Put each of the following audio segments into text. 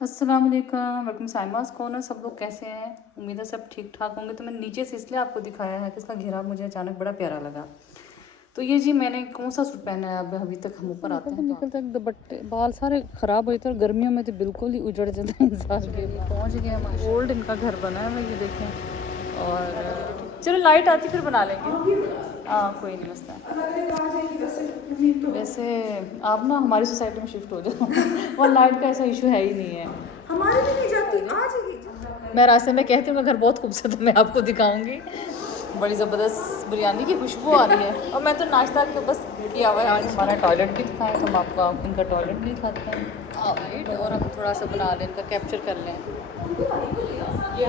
अस्सलाम वालेकुम, welcome साइमास corner. सब लोग कैसे हैं? उम्मीद है सब ठीक ठाक होंगे। तो मैंने नीचे से इसलिए आपको दिखाया है कि इसका घेराव मुझे अचानक बड़ा प्यारा लगा। तो ये जी मैंने कौन सा सूट पहना है, अब अभी तक हम ऊपर आते हैं। निकलते दुपट्टे बाल सारे ख़राब होते और गर्मियों में तो बिल्कुल ही उजड़ जाते हैं इंसान के। पहुँच गए हम, ओल्ड इनका घर बना है, ये देखें। और चलो लाइट आती फिर बना लेंगे। हाँ कोई नहीं मसला। वैसे आप ना हमारी सोसाइटी में शिफ्ट हो जाओ और लाइट का ऐसा इशू है ही नहीं है। हमारे भी नहीं जाती, आ जाएगी। मैं रास्ते में कहती हूँ घर बहुत खूबसूरत है, मैं आपको दिखाऊंगी। बड़ी ज़बरदस्त बिरयानी की खुशबू आ रही है और मैं तो नाश्ता के बस किया हुआ है। आज हमारा टॉयलेट भी दिखाएं तो हम आपको इनका टॉयलेट भी दिखाते हैं। राइट, और हम थोड़ा सा बना लें, इनका कैप्चर कर लें। ये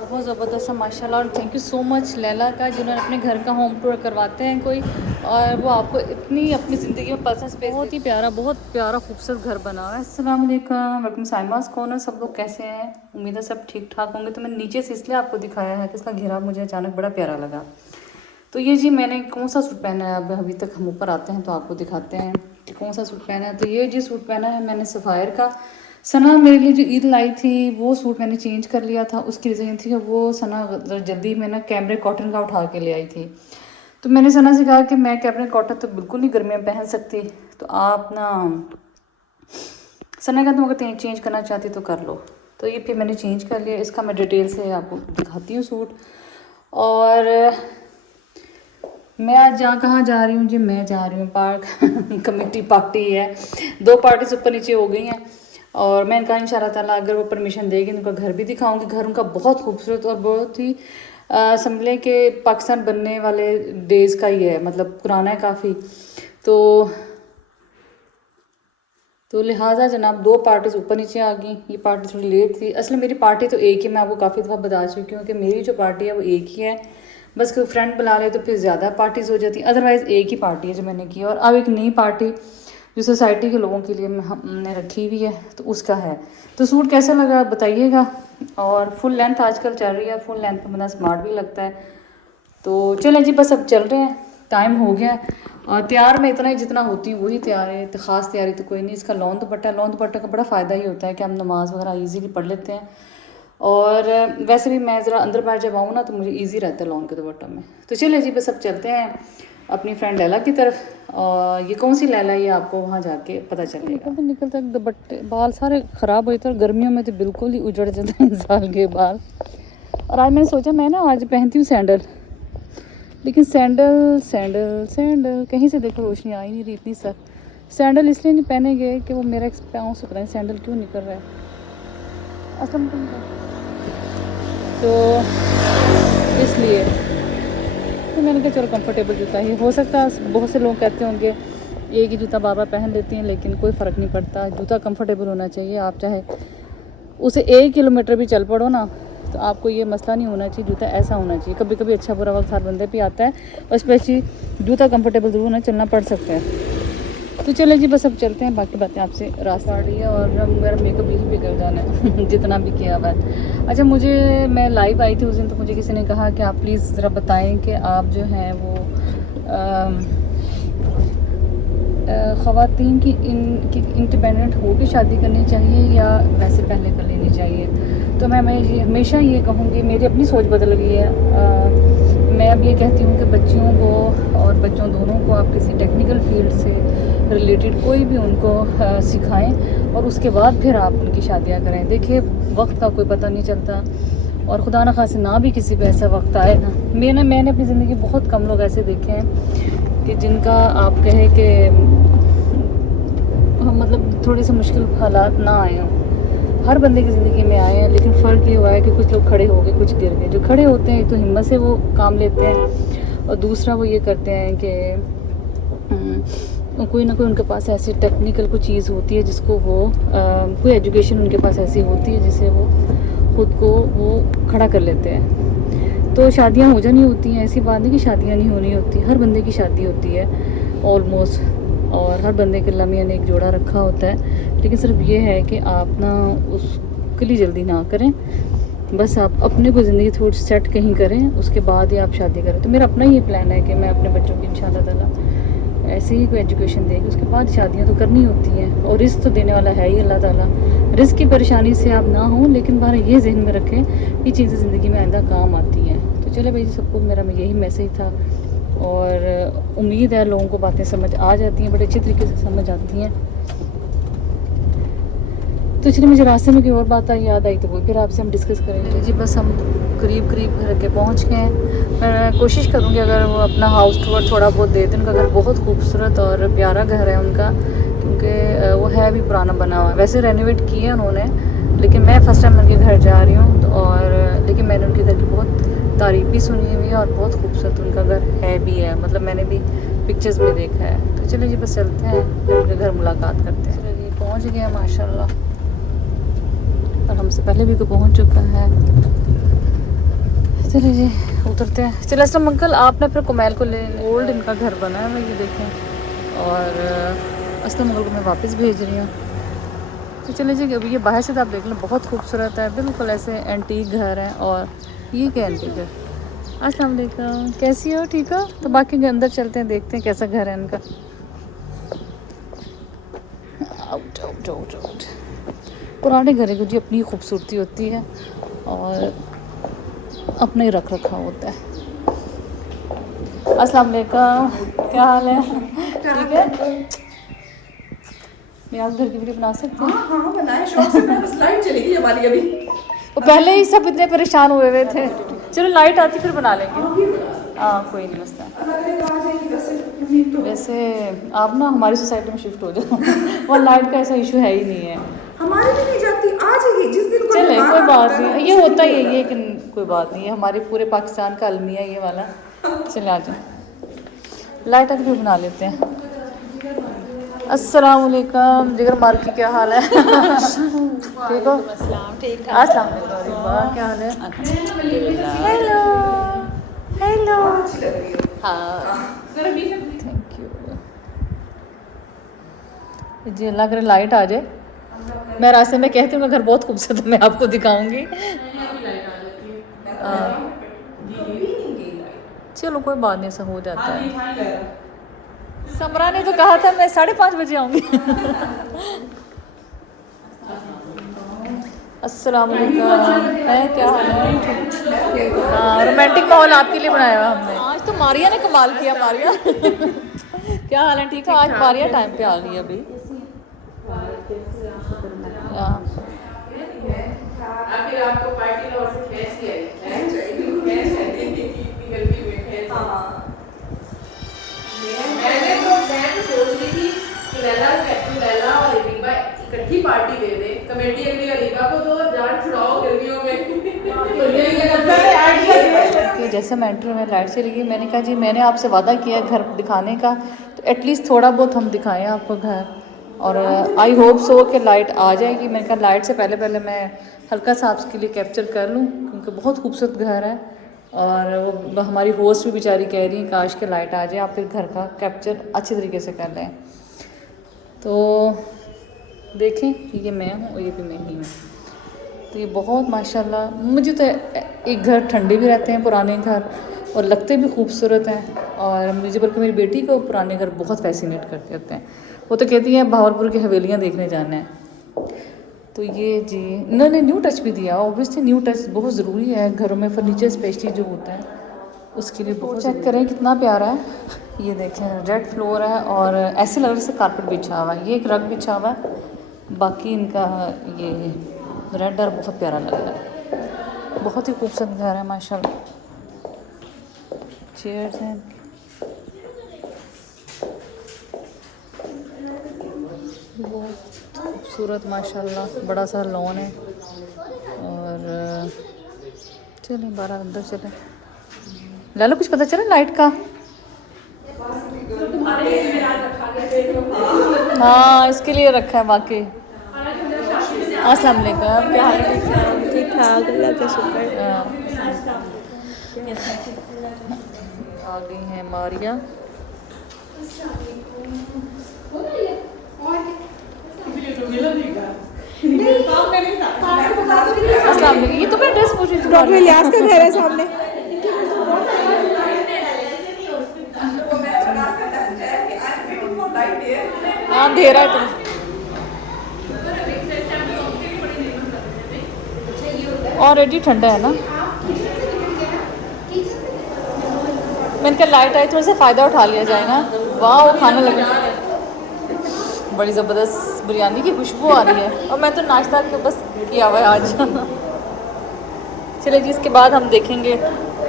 बहुत ज़बरदस्त है माशाल्लाह। और thank you so much Laila का, जिन्होंने अपने घर का होम टूर करवाते हैं कोई, और वो आपको इतनी अपनी ज़िंदगी में पर्सनल स्पेस। बहुत ही प्यारा, बहुत प्यारा खूबसूरत घर बना हुआ है। अस्सलाम वालेकुम, वेलकम साइमास कॉर्नर। सब लोग कैसे हैं? उम्मीद है सब ठीक ठाक होंगे। तो मैंने नीचे से इसलिए आपको दिखाया है कि इसका घेराव मुझे अचानक बड़ा प्यारा लगा। तो ये जी मैंने कौन सा सूट पहना है, अब अभी तक हम ऊपर आते हैं तो आपको दिखाते हैं कि कौन सा सूट पहना है। तो ये जी सूट पहना है मैंने सफ़ायर का। सना मेरे लिए जो ईद लाई थी वो सूट मैंने चेंज कर लिया था। उसकी रीज़न थी कि वो सना जल्दी मैं ना कैमरे कॉटन का उठा के ले आई थी। तो मैंने सना से कहा कि मैं कैमरे कॉटन तो बिल्कुल नहीं गर्मियों में पहन सकती, तो आप ना, सना का तुम अगर चेंज करना चाहती तो कर लो। तो ये फिर मैंने चेंज कर लिया। इसका मैं डिटेल से आपको दिखाती हूँ सूट। और मैं आज कहाँ जा रही हूँ जी? मैं जा रही हूँ पार्क कमेटी पार्टी है, 2 पार्टीज ऊपर नीचे हो गई हैं। और मैं इनका इंशाल्लाह ताला अगर वो परमिशन देगी उनका घर भी दिखाऊंगी। घर उनका बहुत खूबसूरत और बहुत ही समझ लें कि पाकिस्तान बनने वाले डेज़ का ही है, मतलब पुराना है काफ़ी। तो लिहाजा जनाब 2 पार्टीज़ ऊपर नीचे आ गई। ये पार्टी थोड़ी लेट थी। असल मेरी पार्टी तो एक ही, मैं आपको काफ़ी दफ़ा बता चुकी हूँ कि मेरी जो पार्टी है वो एक ही है। बस कोई फ्रेंड बुला ले तो फिर ज़्यादा पार्टीज़ हो जाती, अदरवाइज़ एक ही पार्टी है जो मैंने की। और अब एक नई पार्टी जो सोसाइटी के लोगों के लिए हमने रखी हुई है तो उसका है। तो सूट कैसा लगा बताइएगा। और फुल लेंथ आजकल चल रही है, फुल लेंथ में बंदा स्मार्ट भी लगता है। तो चलें जी, बस अब चल रहे हैं, टाइम हो गया है। और तैयार मैं इतना ही जितना होती हूँ वही तैयार है, तो ख़ास तैयारी तो कोई नहीं। इसका लॉन दुपट्टा का बड़ा फ़ायदा ही होता है कि हम नमाज़ वगैरह ईजीली पढ़ लेते हैं। और वैसे भी मैं ज़रा अंदर बाहर जब आऊँ ना तो मुझे ईजी रहता है लॉन के दुपट्टा में। तो चलिए जी, बस अब चलते हैं अपनी फ्रेंड लैला की तरफ। और ये कौन सी लैला, ये आपको वहाँ जाके पता चलेगा। निकलते दुपट्टे बाल सारे ख़राब होते और गर्मियों में तो बिल्कुल ही उजड़ जाते हैं इंसान के बाल। और आज मैंने सोचा मैं ना आज पहनती हूँ सैंडल, लेकिन सैंडल कहीं से देखो रोशनी आ ही नहीं रही इतनी सर। सैंडल इसलिए नहीं पहने गए कि वो मेरा एक्सपेंस पता है सैंडल क्यों निकल रहा है असल तो इसलिए। तो मैंने कहा चलो कंफर्टेबल जूता ही हो सकता है। बहुत से लोग कहते होंगे एक ही जूता बार बार पहन लेती हैं, लेकिन कोई फ़र्क नहीं पड़ता। जूता कंफर्टेबल होना चाहिए। आप चाहे उसे 1 किलोमीटर भी चल पड़ो ना तो आपको ये मसला नहीं होना चाहिए। जूता ऐसा होना चाहिए। कभी कभी अच्छा बुरा वक्त हर बंदे पे आता है और स्पेशली जूता कंफर्टेबल ज़रूर होना, चलना पड़ सकता है। तो चले जी, बस अब चलते हैं, बाकी बातें आपसे रास्ता पड़ रही है। और मेरा मेकअप यही बिगड़ जाना है जितना भी किया हुआ है। अच्छा, मैं लाइव आई थी उस दिन, तो मुझे किसी ने कहा कि आप प्लीज़ ज़रा बताएं कि आप जो हैं वो ख़वातीन की इंडिपेंडेंट होकर शादी करनी चाहिए या वैसे पहले कर लेनी चाहिए। तो मैं हमेशा ये कहूँगी, मेरी अपनी सोच बदल गई है। मैं अब ये कहती हूँ कि बच्चियों को और बच्चों दोनों को आप किसी टेक्निकल फील्ड से रिलेटेड कोई भी उनको सिखाएं और उसके बाद फिर आप उनकी शादियाँ करें। देखिए वक्त का कोई पता नहीं चलता, और खुदा न खासे ना भी किसी पे ऐसा वक्त आए ना। मैंने अपनी ज़िंदगी बहुत कम लोग ऐसे देखे हैं कि जिनका आप कहें कि मतलब थोड़े से मुश्किल हालात ना आए हों। हर बंदे की ज़िंदगी में आए हैं, लेकिन फ़र्क ये हुआ है कि कुछ लोग खड़े हो गए, कुछ गिर गए। जो खड़े होते हैं तो हिम्मत से वो काम लेते हैं, और दूसरा वो ये करते हैं कि कोई ना कोई उनके पास ऐसी टेक्निकल कोई चीज़ होती है जिसको वो कोई एजुकेशन उनके पास ऐसी होती है जिससे वो ख़ुद को वो खड़ा कर लेते हैं। तो शादियाँ हो जानी होती हैं, ऐसी बात नहीं कि शादियाँ नहीं होनी होती। हर बंदे की शादी होती है ऑलमोस्ट, और हर बंदे के अल्लाह मियां ने एक जोड़ा रखा होता है। लेकिन सिर्फ ये है कि आप ना उसके लिए जल्दी ना करें। बस आप अपने को ज़िंदगी थोड़ी सेट कहीं करें, उसके बाद ही आप शादी करें। तो मेरा अपना ये प्लान है कि मैं अपने बच्चों की इंशाल्लाह ताला ऐसे ही कोई एजुकेशन देगी, उसके बाद शादियाँ तो करनी होती हैं और रिस्क तो देने वाला है ही अल्लाह ताला। रिस्क की परेशानी से आप ना हों, लेकिन बाहर ये जहन में रखें ये चीज़ें ज़िंदगी में आइंदा काम आती हैं। तो चलो भाई सबको मेरा यही मैसेज था और उम्मीद है लोगों को बातें समझ आ जाती हैं, बड़े अच्छे तरीके से समझ आती हैं। तो चलिए मुझे रास्ते में कोई और बात याद आई तो वो फिर आपसे हम डिस्कस करेंगे। जी बस हम करीब करीब घर के पहुंच गए हैं। मैं कोशिश करूंगी अगर वो अपना हाउस टूर थोड़ा बहुत दे दें। उनका घर बहुत खूबसूरत और प्यारा घर है उनका, क्योंकि वो है भी पुराना बना हुआ है। वैसे रेनोवेट किए उन्होंने, लेकिन मैं फ़र्स्ट टाइम उनके घर जा रही हूँ लेकिन मैंने उनके घर की बहुत तारीफ़ भी सुनी हुई है और बहुत खूबसूरत उनका घर है भी है, मतलब मैंने भी पिक्चर्स में देखा है। तो चलिए जी बस चलते हैं, फिर उनके घर मुलाकात करते हैं। चलिए पहुँच गए माशाल्लाह, और हमसे पहले भी कोई पहुंच चुका है। चलिए जी उतरते हैं। चलिए असलम अंकल, आप ना फिर कुमैल को ले, ओल्ड इनका घर बना है, मैं ये देखें, और असलम अंकल को मैं वापस भेज रही हूँ। तो चलिए जी अभी ये बाहर से तो आप देख लें, बहुत खूबसूरत है, बिल्कुल ऐसे एंटीक घर है। और ये क्या एंटीक है। अस्सलाम वालेकुम, कैसी हो, ठीक हो? तो बाकी अंदर चलते हैं, देखते हैं कैसा घर है इनका। Out out out out. पुराने घर की जी अपनी खूबसूरती होती है और अपना ही रख रखा होता है। अस्सलाम वालेकुम, क्या हाल है? ठीक है। मैं आप घर की वीडियो बना सकती हूँ? हाँ हाँ बनाए शौक से, मैं बस लाइट चली गई हमारी अभी। वो पहले ही सब इतने परेशान हुए थे। चलो लाइट आती फिर बना लेंगे। हाँ कोई नहीं मसला। वैसे आप ना हमारी सोसाइटी में शिफ्ट हो जाओ और लाइट का ऐसा इशू है ही नहीं है। हमारी भी नहीं जाती, आ जाएगी जिस दिन चले कोई बात नहीं, ये होता ही है, ये कि कोई बात नहीं है, हमारे पूरे पाकिस्तान का अलमिया ये वाला। चले आ जाए, लाइट अभी बना लेते हैं। अस्सलाम वालेकुम जिगर मार की, क्या हाल है? ठीक हो? ठीक अस्सलाम वालेकुम, क्या हाल है? हेलो हेलो, हाँ थैंक यू जी। अल्लाह करे लाइट आ जाए। मैं रास्ते में कहती हूँ घर बहुत खूबसूरत है, मैं आपको दिखाऊंगी। चलो कोई बात नहीं, ऐसा हो जाता है। समरा ने तो कहा था मैं 5:30 बजे आऊँगी। अस्सलाम वालेकुम, है क्या हाल है? हाँ रोमांटिक माहौल आपके लिए बनाया हुआ हमने। आज तो मारिया ने कमाल किया। मारिया क्या हाल है? ठीक है। आज मारिया टाइम पे आ गई अभी। आखिर आपको पार्टी लॉ से कैसी है? मैं तो सोच रही थी कि लैला और अरीबा इकट्ठी पार्टी दे दे, कमेटी अगली अरीबा को दो, जान छुड़ाओ गर्मियों में। कि जैसे मैं एंट्री में लाइट चली गई, मैंने कहा जी मैंने आपसे वादा किया घर दिखाने का, तो एटलीस्ट थोड़ा बहुत हम दिखाएं आपको घर, और आई होप सो कि लाइट आ जाएगी। मैंने कहा लाइट से पहले पहले मैं हल्का सा आपके लिए कैप्चर कर लूँ, क्योंकि बहुत खूबसूरत घर है। और वो हमारी होस्ट भी बेचारी कह रही है काश के लाइट आ जाए, आप फिर घर का कैप्चर अच्छे तरीके से कर लें। तो देखें ये मैं हूँ और ये भी मैं ही हूँ। तो ये बहुत माशाल्लाह, मुझे तो एक घर ठंडे भी रहते हैं पुराने घर, और लगते भी खूबसूरत हैं। और मुझे बल्कि मेरी बेटी को पुराने घर बहुत फैसिनेट करते होते हैं। वो तो कहती है भावलपुर की हवेलियाँ देखने जाना है। तो ये जी इन्होंने न्यू टच भी दिया। ऑब्वियसली न्यू टच बहुत ज़रूरी है घरों में, फर्नीचर स्पेशली जो होता है उसके लिए बहुत। चेक करें कितना प्यारा है, ये देखें रेड फ्लोर है और ऐसे लग रहा है कारपेट बिछा हुआ है। ये एक रग बिछा हुआ है, बाकी इनका ये रेड और बहुत प्यारा लग रहा है। बहुत ही खूबसूरत घर है माशाल्लाह। चेयर्स हैं, बहुत खूबसूरत माशाल्लाह, बड़ा सा लॉन है। और चलें बाहर अंदर चलें। लालो कुछ पता चला लाइट का? हाँ इसके लिए रखा है वाकई। अस्सलाम वालेकुम, क्या हाल है? ठीक ठाक, अल्लाह का शुक्र। आ गई हैं मारिया। अस्सलाम वालेकुम, ये तो मैं ड्रेस पूछ रही थी। डॉक्टर इलियास का घर है सामने। हाँ दे रहा है तुम। ऑलरेडी ठंडा है ना। मैंने कहा लाइट आई थोड़ा सा फ़ायदा उठा लिया जाए ना। वाह वो खाने लगे। बड़ी ज़बरदस्त बिरयानी की खुशबू आ रही है और मैं तो नाश्ता के बस किया हुआ है आज। चलिए जी इसके बाद हम देखेंगे।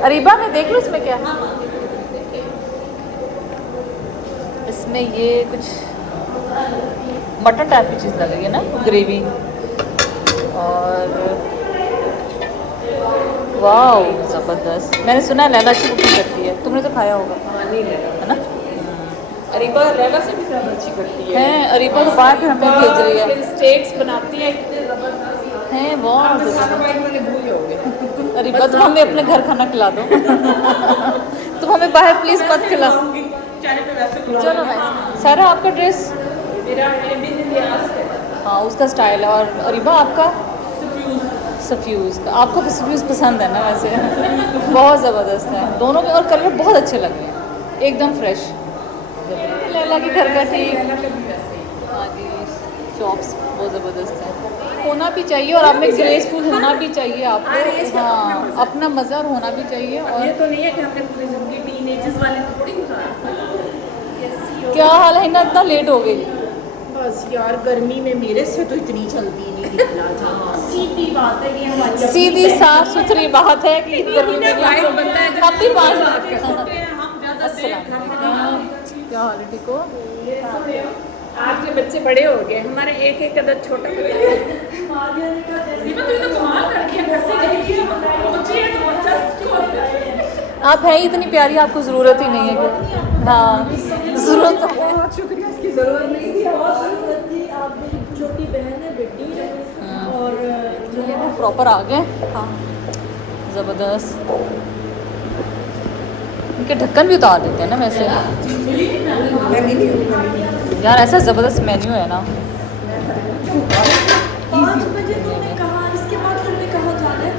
अरीबा मैं देख लूँ इसमें क्या है। इसमें ये कुछ मटन टाइप की चीज़ लग रही है ना, ग्रेवी। और वाह ज़बरदस्त। मैंने सुना है लैला अच्छी कुकिंग करती है, तुमने तो खाया होगा नहीं लगा है ना। अरीबा लैला से भी ज़्यादा अच्छी करती है। अरीबा तो बाहर फिर हमें भेज रही है। फिर स्टेक्स बनाती है इतने ज़बरदस्त। हैं बहुत खाना वाइट वाले भूल जाओगे। अरीबा तुम हमें अपने घर खाना खिला दो। तुम हमें बाहर प्लीज़ मत खिला। चाहे पे वैसे चलो वैसे सारा आपका ड्रेस मेरा बिन लियास है। हाँ उसका स्टाइल है। और अरीबा आपका सफ्यूज़ का। आपको सफ्यूज़ पसंद है ना वैसे। बहुत ज़बरदस्त है दोनों के और कलर बहुत अच्छे लग रहे हैं एकदम फ्रेश। लैला के घर का ठीक। हाँ जी चॉप्स बहुत ज़बरदस्त है। होना भी चाहिए और आप में ग्रेसफुल होना भी चाहिए आपको। हाँ अपना मज़ा होना भी चाहिए। और ये तो नहीं है कि हमने पूरी जिंदगी टीनेजर्स वाली थोड़ी गुजारी। क्या हाल है ना, इतना लेट हो गई। बस यार गर्मी में मेरे से तो इतनी जल्दी नहीं निकला जा। सीधी बात है ये हमारी सीधी साफ सुथरी बात है कि गर्मी में वाइट बनता है हम भी बात छोटे हैं हम ज़्यादा देर घर में क्या हाल है ठीक हो। आज के बच्चे बड़े हो गए हमारे एक एक कदम छोटा सीमा तूने तो कमाल कर दिया घर से निकली ऊंची है तो बच्चा आप हैं ही इतनी प्यारी आपको ज़रूरत ही नहीं है। हाँ ज़रूरत तो है। बहुत शुक्रिया इसकी जरूरत नहीं थी। आप मेरी छोटी बहन है बेटी और जो है प्रॉपर आ गए। हाँ ज़बरदस्त। इनके ढक्कन भी उतार देते हैं ना वैसे यार। ऐसा ज़बरदस्त मेन्यू है ना। 5 बजे तुमने कहा इसके बाद तुमने कहा जाना है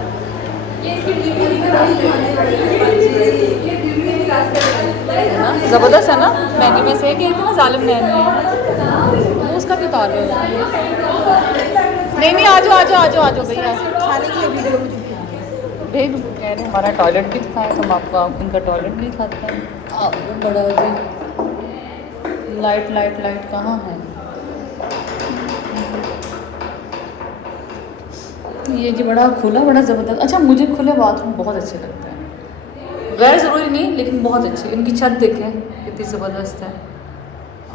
ना ज़बरदस्त है ना। मेन्यू में से कि इतना जालिम मेन्यू है वो उसका भी उतार रहे हो। नहीं आ जाओ भैया खाने के लिए वीडियो मुझे भेज कह रहे हमारा टॉयलेट भी दिखाएं तो हम आपको इनका टॉयलेट नहीं दिखाते हैं। बड़ा जी लाइट कहाँ है। ये जी बड़ा खुला बड़ा ज़बरदस्त। अच्छा मुझे खुले बाथरूम बहुत अच्छे लगते हैं। गैर ज़रूरी नहीं लेकिन बहुत अच्छे। इनकी छत देखें कितनी ज़बरदस्त है।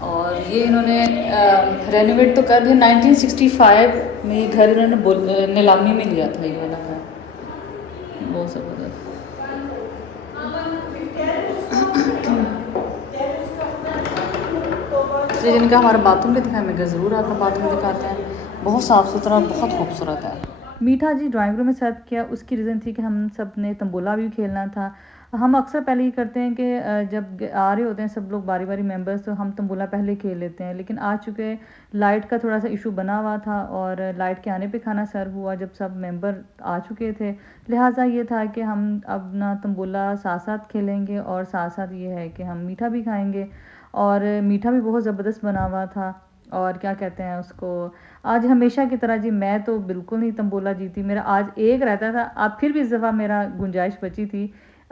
और ये इन्होंने रेनोवेट तो कर दिया। 1965 में ये घर इन्होंने नीलामी में लिया था ये वाला घर। बहुत ज़बरदस्त। तो जिनका हमारा बाथरूम भी दिखाया मैं ज़रूर आपका बाथरूम दिखाते हैं। बहुत साफ़ सुथरा बहुत खूबसूरत है। मीठा जी ड्राइंग रूम में सर्व किया। उसकी रीज़न थी कि हम सब ने तंबोला भी खेलना था। हम अक्सर पहले ये करते हैं कि जब आ रहे होते हैं सब लोग बारी बारी मेंबर्स तो हम तंबोला पहले खेल लेते हैं। लेकिन आज चूँकि लाइट का थोड़ा सा इशू बना हुआ था और लाइट के आने पे खाना सर्व हुआ जब सब मेंबर आ चुके थे, लिहाजा ये था कि हम अब ना तंबोला साथ साथ खेलेंगे और साथ साथ ये है कि हम मीठा भी खाएँगे। और मीठा भी बहुत ज़बरदस्त बना हुआ था। और क्या कहते हैं उसको, आज हमेशा की तरह जी मैं तो बिल्कुल नहीं तंबोला जीती। मेरा आज एक रहता था। अब फिर भी इस दफ़ा मेरा गुंजाइश बची थी।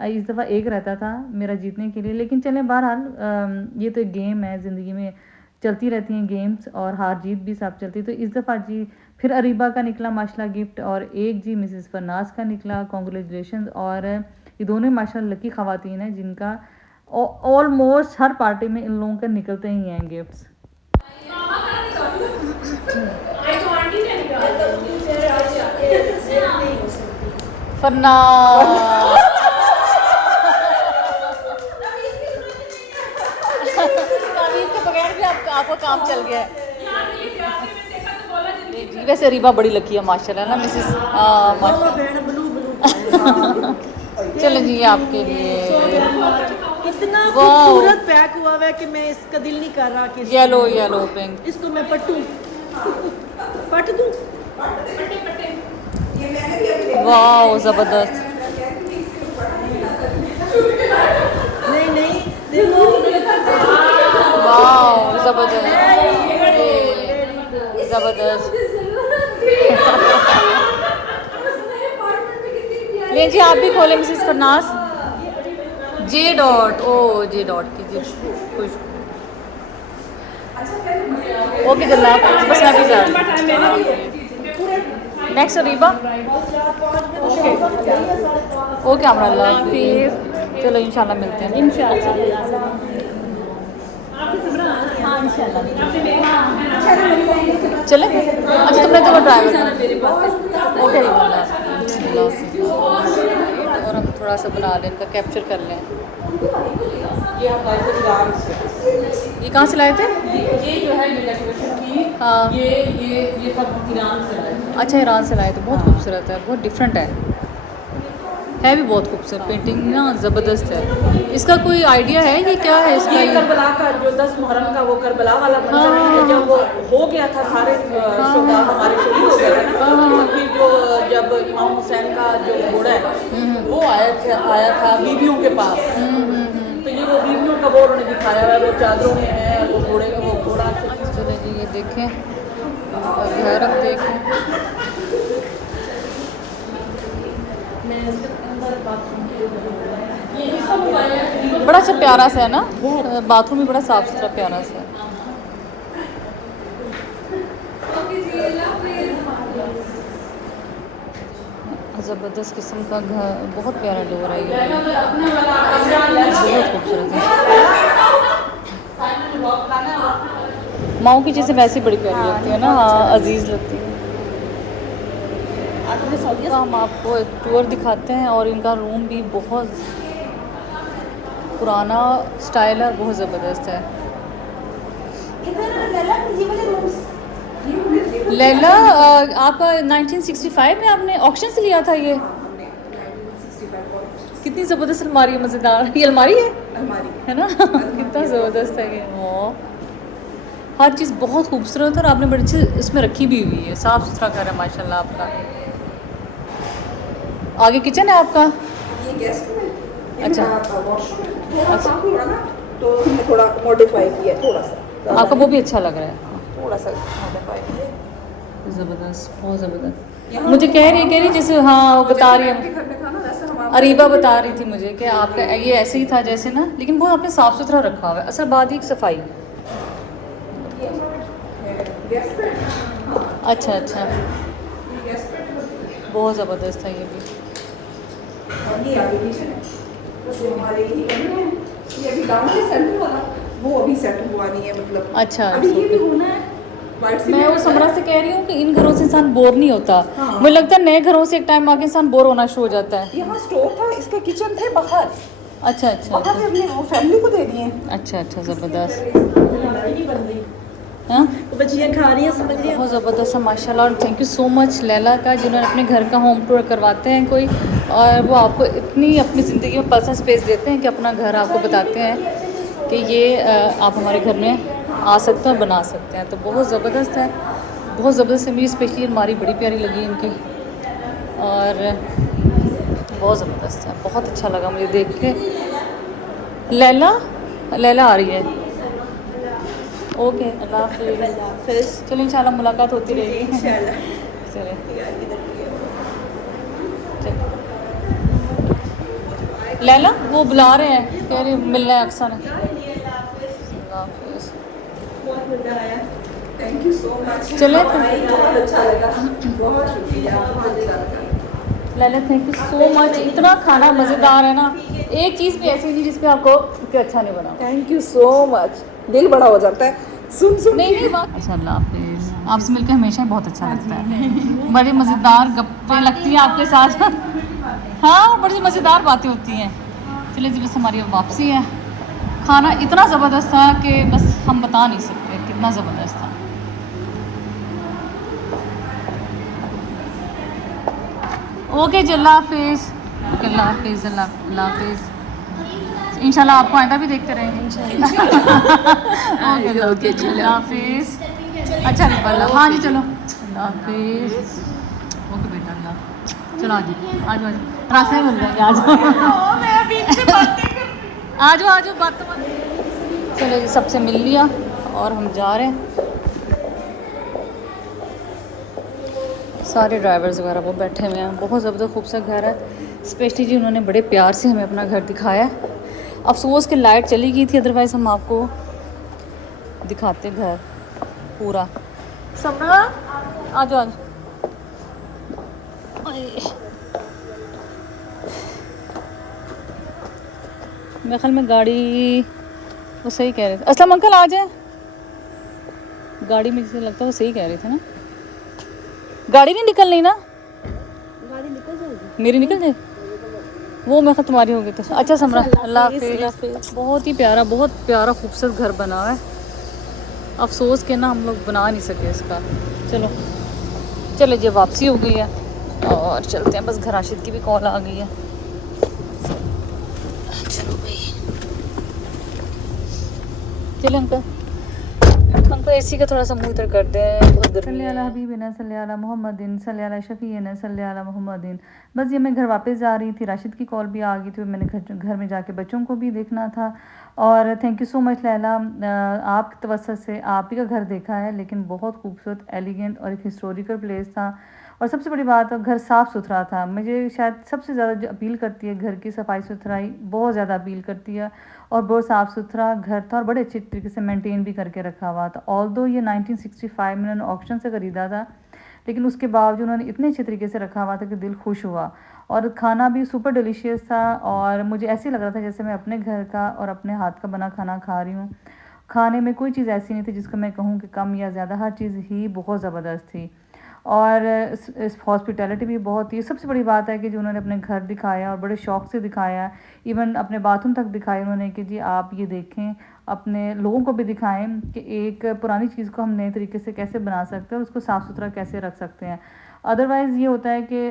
इस दफ़ा एक रहता था मेरा जीतने के लिए। लेकिन चलें बहरहाल ये तो एक गेम है, ज़िंदगी में चलती रहती हैं गेम्स और हार जीत भी सब चलती। तो इस दफ़ा जी फिर अरीबा का निकला माशाल्लाह गिफ्ट और एक जी मिसेस फरनाज का निकला। कॉन्ग्रेचुलेशन। और ये दोनों माशाल्लाह लकी ख़वातीन हैं जिनका ऑलमोस्ट हर पार्टी में इन लोगों के निकलते ही हैं गिफ्ट्स। फरनाज के बगैर भी आपका काम चल गया है। वैसे रीबा बड़ी लकी है माशाल्लाह ना मिसेस। चलो जी आपके लिए इतना खूबसूरत पैक हुआ है कि मैं इसका दिल नहीं कर रहा कि येलो पिंक इसको मैं पट दूं। वाह ज़बरदस्त। नहीं देखो वाह ज़बरदस्त। ज़बरदस्त। ले जी आप भी खोले मिसेस फरनास। जे डॉट, ओ जे डॉट की जी खुश। ओके जल्ला बस मैं भी जा रही हूँ। नेक्स्ट अरीबा। ओके अमरा अल्लाह हाफिज़। चलो इंशाल्लाह मिलते हैं। चले अच्छा तुमने तो वो ड्राइवर ओके और हम थोड़ा सा बना लें इनका कैप्चर कर लें। ये आप लाए थे ईरान से। ये कहाँ से लाए थे? ये जो है डेकोरेशन की हाँ ये सब ईरान से लाए थे। अच्छा ईरान से लाए तो बहुत खूबसूरत है, बहुत डिफरेंट है भी बहुत खूबसूरत। पेंटिंग ना ज़बरदस्त है। इसका कोई आइडिया है कि क्या है इसका? ये करबला का जो 10 मुहर्रम का वो करबला वाला मंजर है कि जब वो हो गया था सारे शुहदा हमारे शहीद हो गए थे ना, फिर जो जब इमाम हुसैन का जो घोड़ा है वो आया था बीवियों के पास, तो ये वो बीवियों का वो उन्होंने दिखाया हुआ है, वो चादरों में है, वो घोड़े का वो घोड़ा। चलो जी ये देखें घर अब देखें। बड़ा अच्छा प्यारा सा है ना, बाथरूम भी बड़ा साफ सुथरा प्यारा सा है। ज़बरदस्त किस्म का घर, बहुत प्यारा डोर है ये, बहुत खूबसूरत है। माओ की चीज़ें वैसे बड़ी प्यारी लगती है ना, हाँ अजीज़ लगती है। तो हम आपको एक टूर दिखाते हैं और इनका रूम भी बहुत पुराना स्टाइल है, बहुत ज़बरदस्त है। लैला आपका 1965 में आपने ऑक्शन से लिया था ये? कितनी ज़बरदस्त अलमारी है, मज़ेदार। ये अलमारी है ना कितना ज़बरदस्त है ये। वो हर चीज़ बहुत खूबसूरत है और आपने बड़ी अच्छी इसमें रखी भी हुई है। साफ़ सुथरा घर है माशाल्लाह आपका। आगे किचन है आपका? ये गेस्ट में अच्छा। वॉशरूम थोड़ा सा हुआ ना, तो हमने थोड़ा मॉडिफाई किया, थोड़ा सा आपका वो भी अच्छा लग रहा है, थोड़ा सा मॉडिफाई किया। ज़बरदस्त, बहुत ज़बरदस्त। मुझे कह रही जैसे हाँ वो बता रही है, घर में था ना वैसे हम अरीबा बता रही थी मुझे कि आपका ये ऐसे ही था जैसे ना, लेकिन बहुत आपने साफ़ सुथरा रखा हुआ है। असल बात ही सफाई। Guest bed. अच्छा अच्छा बहुत ज़बरदस्त है ये भी। और ये आगे किचन है, बस ये हमारे ही कमरे हैं। ये अभी डाउन है सेंटर वाला, वो अभी सेट हुआ नहीं है, मतलब अच्छा अभी ये भी होना है। मैं वो समरा से कह रही हूँ कि इन घरों से इंसान बोर नहीं होता। हाँ। मुझे लगता है नए घरों से एक टाइम आके इंसान बोर होना शुरू हो जाता है। यहाँ स्टोर था, इसके किचन थे बाहर, अच्छा अच्छा वहाँ से अपनी वो फैमिली को दे दिए। अच्छा अच्छा ज़बरदस्त। बन रही हाँ बच्चियाँ खा रही हैं, समझ रही हैं। बहुत ज़बरदस्त है माशाल्लाह। और thank you so much Laila का, जिन्होंने अपने घर का होम टूर करवाते हैं कोई, और वो आपको इतनी अपनी ज़िंदगी में पर्सनल स्पेस देते हैं कि अपना घर आपको बताते हैं कि ये आप हमारे घर में आ सकते हैं और बना सकते हैं। तो बहुत ज़बरदस्त है, बहुत ज़बरदस्त है। मुझे स्पेशली अलमारी बड़ी प्यारी लगी इनकी और बहुत ज़बरदस्त है, बहुत अच्छा लगा मुझे देख के। लैला लैला आ रही है। ओके अल्लाह हाफिज़। चलो इंशाल्लाह मुलाकात होती रहेगी। चले लैला वो बुला रहे हैं, कह रहे मिलना है अक्सर। बहुत मजा आया, थैंक यू सो मच। चले बहुत अच्छा लगा, बहुत शुक्रिया, बहुत अच्छा लगा। Laila thank you so much. इतना खाना मज़ेदार है ना, एक चीज़ भी ऐसी नहीं जिसपे आपको कि अच्छा नहीं बना। थैंक यू सो मच, दिल बड़ा हो जाता है सुन नहीं बात। अच्छा अल्लाह हाफिज़। आपसे मिलकर हमेशा बहुत अच्छा लगता है, बड़ी मज़ेदार गप्पें लगती हैं आपके साथ। हाँ बड़ी मज़ेदार बातें होती हैं। चलिए जी बस हमारी अब वापसी है। खाना इतना ज़बरदस्त था कि बस हम बता नहीं सकते कितना ज़बरदस्त था। ओके जी अल्लाह हाफिज़। ओके अल्लाह हाफिज़। अल्लाह हाफिज़। इंशाल्लाह आपको आइंदा भी देखते रहेंगे ओके अल्लाह हाफिज़। अच्छा रिपल हाँ जी चलो अल्लाह हाफिज़। ओके बेटा अल्लाह। चलो आज आज रास्ते में मिल जाएंगे आज। आज बात तो चलो जी सबसे मिल लिया और हम जा रहे हैं। सारे ड्राइवर्स वगैरह वो बैठे हुए हैं। बहुत ज़बरदस्त खूबसूरत घर है। स्पेशली जी उन्होंने बड़े प्यार से हमें अपना घर दिखाया। अफसोस कि लाइट चली गई थी, अदरवाइज़ हम आपको दिखाते घर पूरा। समरा आ जाओ। मेरे ख्याल में गाड़ी वो सही कह रहे थे। असलम अंकल आ जाए। गाड़ी में जिसे लगता है वो सही कह रहे थे ना। गाड़ी नहीं निकलनी ना, गाड़ी निकल जाएगी। मेरी निकल जाए वो मैं तुम्हारी हो गई तो अच्छा समरा। अल्लाह हाफिज़। बहुत ही प्यारा, बहुत प्यारा खूबसूरत घर बना हुआ है। अफसोस के ना हम लोग बना नहीं सके इसका। चलो चले जी वापसी हो गई है और चलते हैं। बस घर राशिद की भी कॉल आ गई है। चलो भाई चलो अंकल एसी का थोड़ा सा मुंह इधर कर दें, बहुत गर्मी है। हबीबिना सल्ली अला मोहम्मदिन सल्ली अला शफीना सल्ली अला मोहम्मदिन। बस ये मैं घर वापस जा रही थी, राशिद की कॉल भी आ गई थी। मैंने घर में जाके बच्चों को भी देखना था। और thank you so much Laila, आपकी तवज्जो से आप ही का घर देखा है, लेकिन बहुत खूबसूरत एलिगेंट और एक हिस्टोरिकल प्लेस था। और सबसे बड़ी बात घर साफ़ सुथरा था। मुझे शायद सबसे ज़्यादा जो अपील करती है घर की सफाई सुथराई, बहुत ज़्यादा अपील करती है। और बहुत साफ़ सुथरा घर था और बड़े अच्छे तरीके से मेंटेन भी करके रखा हुआ था। ऑल्दो ये 1965 में उन्होंने ऑक्शन से ख़रीदा था, लेकिन उसके बावजूद उन्होंने इतने अच्छे तरीके से रखा हुआ था कि दिल खुश हुआ। और खाना भी सुपर डिलीशियस था और मुझे ऐसे लग रहा था जैसे मैं अपने घर का और अपने हाथ का बना खाना खा रही हूँ। खाने में कोई चीज़ ऐसी नहीं थी जिसको मैं कहूँ कि कम या ज़्यादा, हर चीज़ ही बहुत ज़बरदस्त थी। और इस हॉस्पिटैलिटी भी बहुत थी। सबसे बड़ी बात है कि जो उन्होंने अपने घर दिखाया और बड़े शौक़ से दिखाया, इवन अपने बाथरूम तक दिखाया उन्होंने कि जी आप ये देखें, अपने लोगों को भी दिखाएं कि एक पुरानी चीज़ को हम नए तरीके से कैसे बना सकते हैं और उसको साफ़ सुथरा कैसे रख सकते हैं। अदरवाइज़ ये होता है कि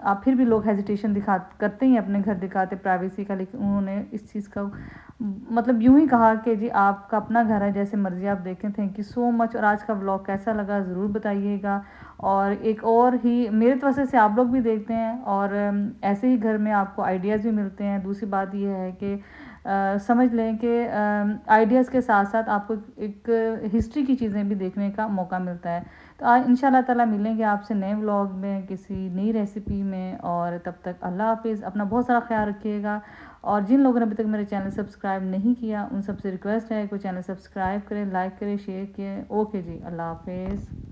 आप फिर भी लोग हेजिटेशन करते ही अपने घर दिखाते प्राइवेसी का, लेकिन उन्होंने इस चीज़ का मतलब यूँ ही कहा कि जी आपका अपना घर है, जैसे मर्ज़ी आप देखें। Thank you so much. और आज का व्लॉग कैसा लगा ज़रूर बताइएगा। और एक और ही मेरे तरफ से आप लोग भी देखते हैं और ऐसे ही घर में आपको आइडियाज़ भी मिलते हैं। दूसरी बात यह है कि समझ लें कि आइडियाज़ के साथ साथ आपको एक हिस्ट्री की चीज़ें भी देखने का मौका मिलता है। तो आज इंशाल्लाह ताला मिलेंगे आपसे नए व्लॉग में, किसी नई रेसिपी में। और तब तक अल्लाह हाफिज़। अपना बहुत सारा ख्याल रखिएगा। और जिन लोगों ने अभी तक मेरे चैनल सब्सक्राइब नहीं किया, उन सबसे रिक्वेस्ट है कि चैनल सब्सक्राइब करें, लाइक करें, शेयर करें। ओके जी, अल्लाह हाफिज़।